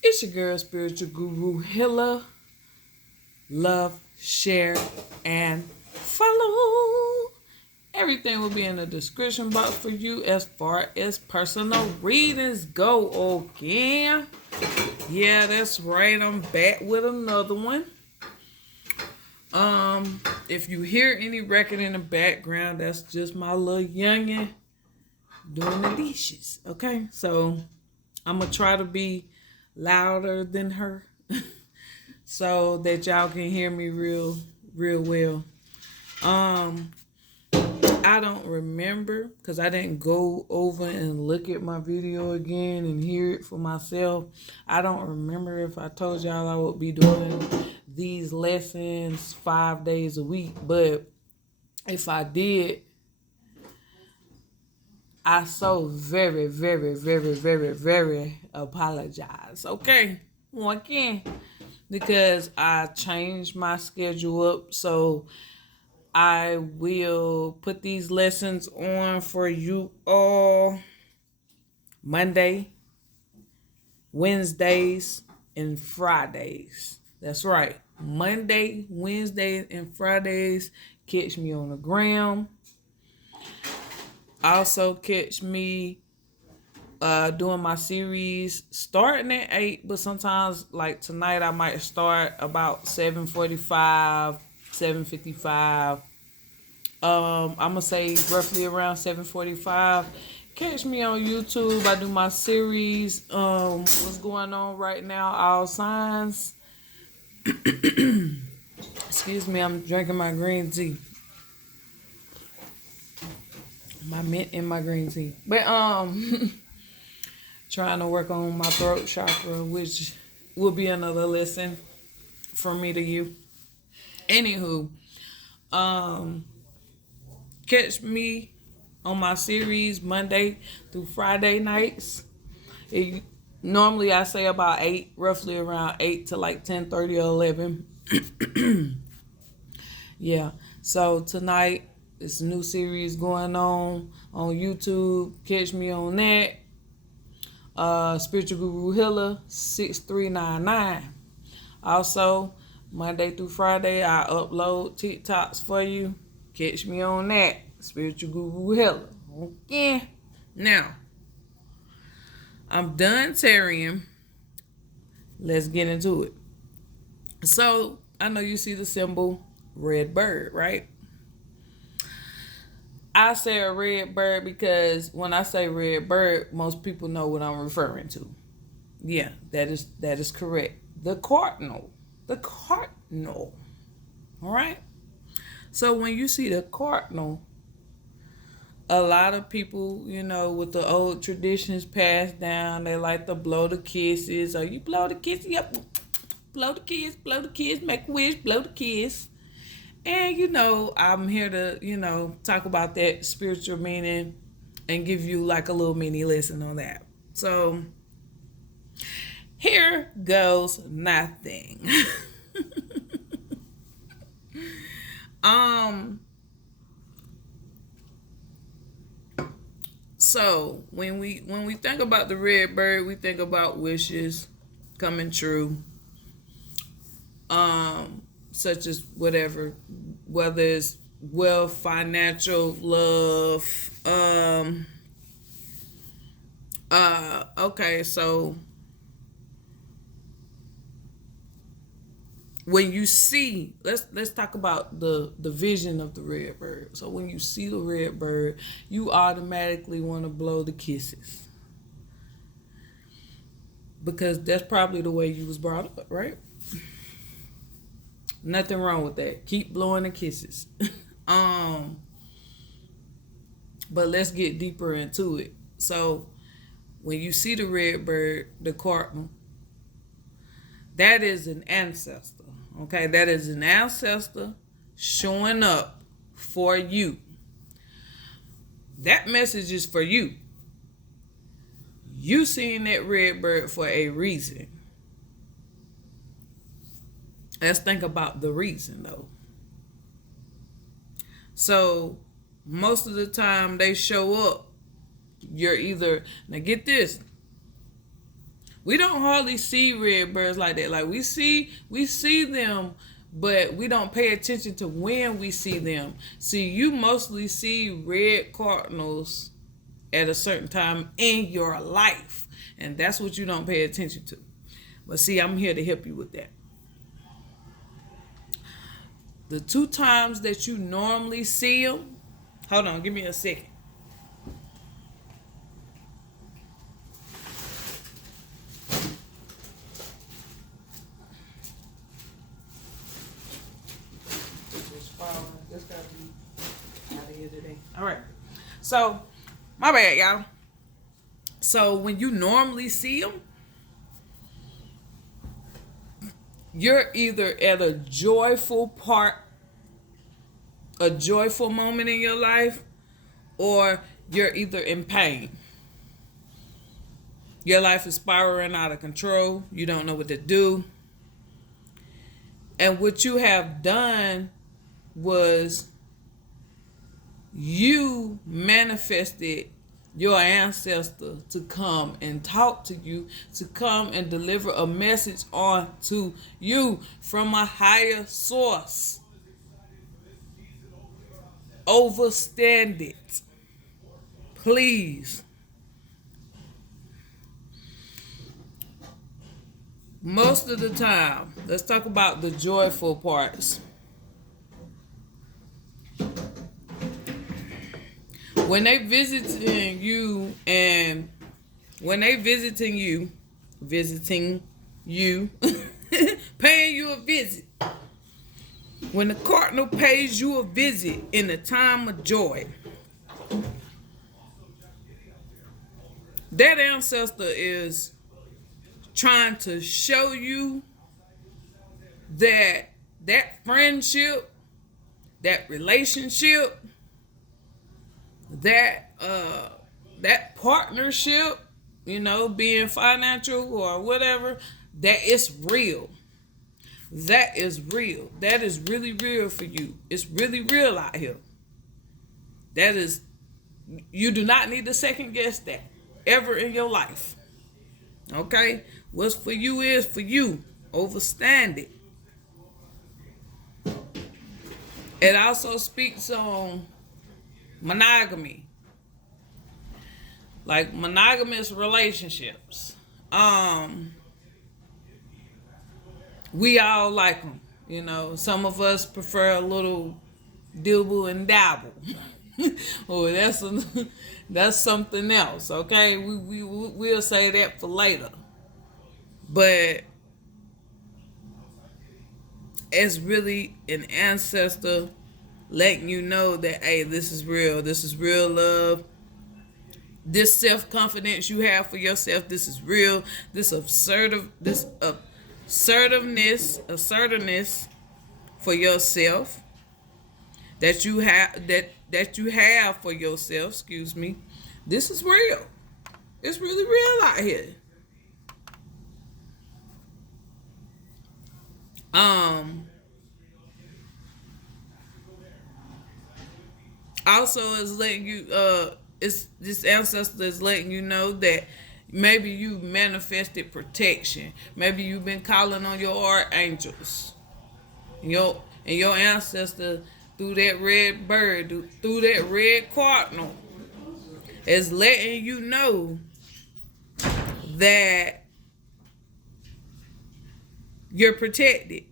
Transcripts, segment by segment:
It's your girl, Spiritual Guru Healer. Love, share, and follow. Everything will be in the description box for you as far as personal readings go. Okay. Yeah, that's right. I'm back with another one. If you hear any record in the background, that's just my little youngin' doing the dishes. Okay, so I'm gonna try to be louder than her so that y'all can hear me real well. I don't remember because I didn't go over and look at my video again and hear it for myself. I don't remember if I told y'all I would be doing these lessons 5 days a week, but if I did, I so very apologize. Okay, once again, because I changed my schedule up, so I will put these lessons on for you all Monday, Wednesdays, and Fridays. That's right. Monday, Wednesdays, and Fridays. Catch me on the gram. Also catch me doing my series starting at 8, but sometimes like tonight I might start about 7:45, 7:55. I'm gonna say roughly around 7:45. Catch me on YouTube. I do my series. What's going on right now? All signs. Excuse me, I'm drinking my green tea. My mint and my green tea. But trying to work on my throat chakra, which will be another lesson from me to you. Anywho, catch me on my series Monday through Friday nights. Normally I say about 8, roughly around 8 to like 10:30 or 11. Yeah. So tonight it's a new series going on YouTube. Catch me on that. Spiritual Guru Healer 6399. Also, Monday through Friday I upload TikToks for you. Catch me on that. Spiritual Guru Healer. Okay. Now, I'm done tarrying. Let's get into it. So, I know you see the symbol red bird, right? I say a red bird because when I say red bird, most people know what I'm referring to. Yeah, that is correct. The cardinal. All right? So when you see the cardinal, a lot of people, with the old traditions passed down, they like to blow the kisses. Or you blow the kiss, yep. Blow the kiss, make a wish, blow the kiss. And, I'm here to, talk about that spiritual meaning and give you like a little mini lesson on that. So, here goes nothing. So, when we think about the red bird, we think about wishes coming true. Such as whether it's wealth, financial, love. Okay, so when you see, let's talk about the vision of the red bird. So when you see the red bird, you automatically want to blow the kisses. Because that's probably the way you was brought up, right? Nothing wrong with that. Keep blowing the kisses. But let's get deeper into it. So when you see the red bird, the cardinal, that is an ancestor. Okay, that is an ancestor showing up for you. That message is for you. You seeing that red bird for a reason. Let's think about the reason though. So most of the time they show up, you're either, now get this, We don't hardly see red birds like that. Like we see them, but we don't pay attention to when we see them. See, you mostly see red cardinals at a certain time in your life, and that's what you don't pay attention to. But see, I'm here to help you with that. The 2 times that you normally see them, hold on, give me a second. Just gotta be out of here today. All right. So, my bad, y'all. So, when you normally see them, you're either at a joyful moment in your life, or you're either in pain. Your life is spiraling out of control. You don't know what to do. And what you have done was you manifested your ancestor to come and talk to you, to come and deliver a message on to you from a higher source. Overstand it. Please. Most of the time, let's talk about the joyful parts. When they visiting you, paying you a visit. When the cardinal pays you a visit in a time of joy, that ancestor is trying to show you that friendship, that relationship, that partnership, being financial or whatever, that is real. That is real. That is really real for you. It's really real out here. That is, you do not need to second guess that ever in your life. Okay? What's for you is for you. Overstand it. It also speaks on monogamy. Like monogamous relationships. We all like them. Some of us prefer a little dibble and dabble. Oh, that's something else, okay? We'll say that for later. But it's really an ancestor letting you know that, hey, this is real. This is real love. This self-confidence you have for yourself, this is real. This assertiveness for yourself that you have for yourself, excuse me. This is real. It's really real out here. Also is letting you this ancestor is letting you know that maybe you manifested protection. Maybe you've been calling on your archangels. And your ancestor through that red bird, through that red cardinal, is letting you know that you're protected.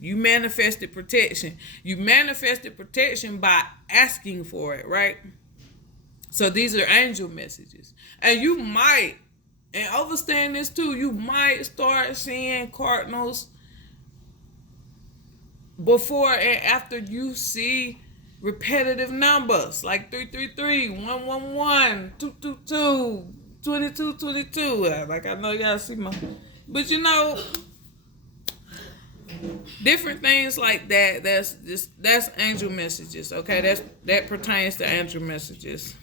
You manifested protection. You manifested protection by asking for it, right? So these are angel messages. And you might, and understand this too, you might start seeing cardinals before and after you see repetitive numbers like 333, 111, 222, 2222. Like I know y'all see my, but different things like that. That's angel messages. Okay, that pertains to angel messages.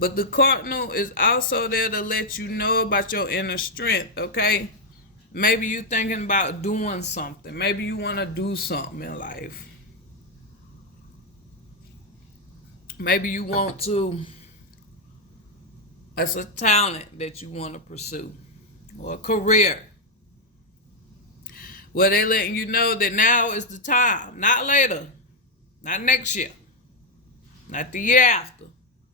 But the cardinal is also there to let you know about your inner strength. Okay, maybe you thinking about doing something. Maybe you want to do something in life. Maybe you want to That's a talent that you want to pursue, or a career. Well, they're letting you know that now is the time, not later, not next year, not the year after.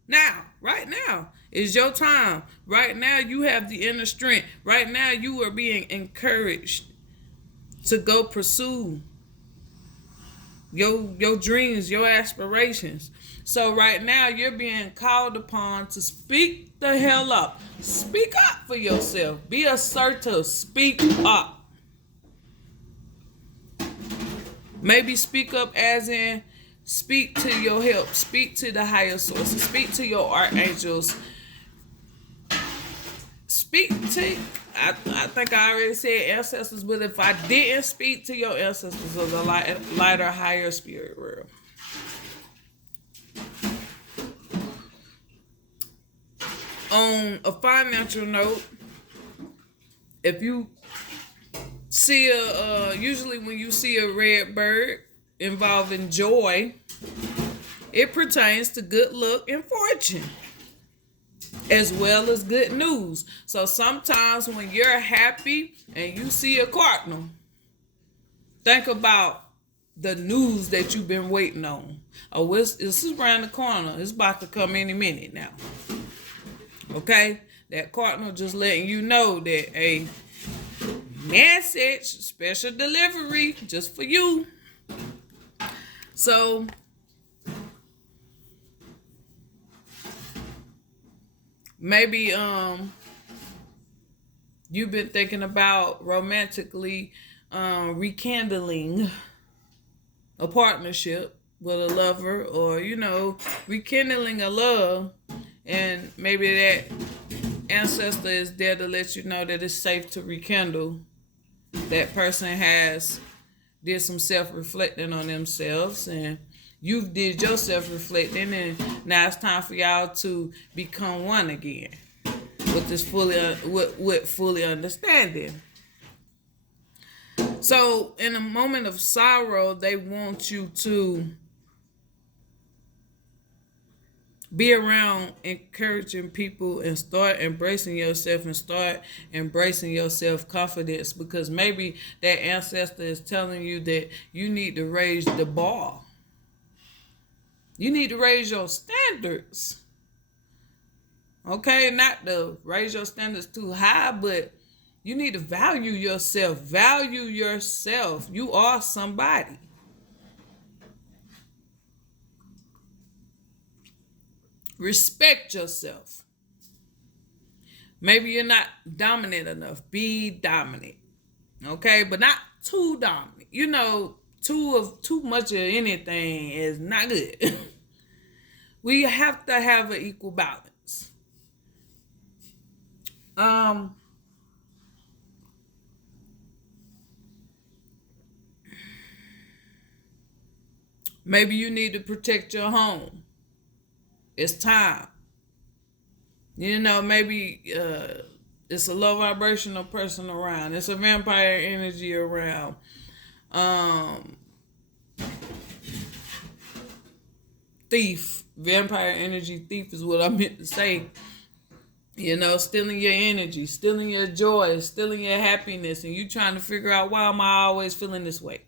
Now, right now is your time. Right now you have the inner strength. Right now you are being encouraged to go pursue your dreams, your aspirations. So right now you're being called upon to speak the hell up. Speak up for yourself. Be assertive. Speak up. Maybe speak up as in speak to your help. Speak to the higher sources. Speak to your archangels. Speak to, I think I already said ancestors, but if I didn't speak to your ancestors of the lighter, higher spirit world. On a financial note, if you see usually when you see a red bird involving joy, it pertains to good luck and fortune, as well as good news. So sometimes when you're happy and you see a cardinal, think about the news that you've been waiting on. Oh, this is around the corner. It's about to come any minute now. Okay? That cardinal just letting you know that a message, special delivery, just for you. So maybe you've been thinking about romantically rekindling a partnership with a lover, or rekindling a love, and maybe that ancestor is there to let you know that it's safe to rekindle. That person has did some self-reflecting on themselves, and you've did your self-reflecting, and now it's time for y'all to become one again with this fully understanding. So in a moment of sorrow, they want you to be around encouraging people and start embracing yourself and start embracing your self-confidence, because maybe that ancestor is telling you that you need to raise the bar. You need to raise your standards. Okay, not to raise your standards too high, but you need to value yourself. Value yourself. You are somebody. Respect yourself. Maybe you're not dominant enough. Be dominant. Okay, but not too dominant. Too much of anything is not good. We have to have an equal balance. Maybe you need to protect your home. It's time. Maybe it's a low vibrational person around. It's a vampire energy around. Thief. Vampire energy thief is what I meant to say. Stealing your energy, stealing your joy, stealing your happiness, and you trying to figure out, why am I always feeling this way?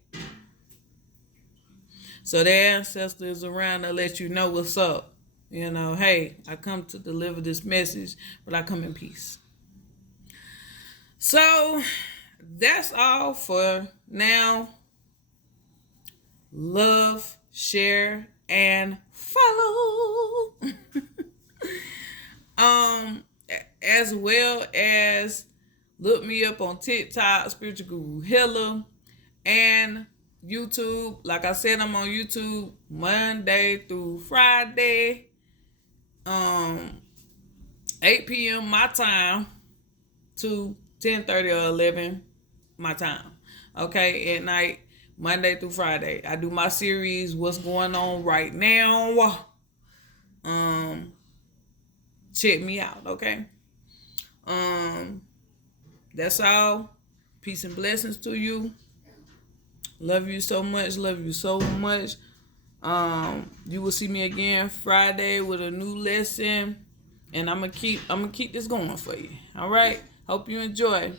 So their ancestor is around to let you know what's up. Hey, I come to deliver this message, but I come in peace. So that's all for now. Love, share, and follow. As well as look me up on TikTok, Spiritual Guru Healer, and YouTube. Like I said, I'm on YouTube Monday through Friday, 8 p.m. my time to 10:30 or 11 my time. Okay, at night, Monday through Friday. I do my series, What's Going On Right Now. Check me out, okay? That's all. Peace and blessings to you. Love you so much. Love you so much. You will see me again Friday with a new lesson. And I'm gonna keep this going for you. All right. Hope you enjoy.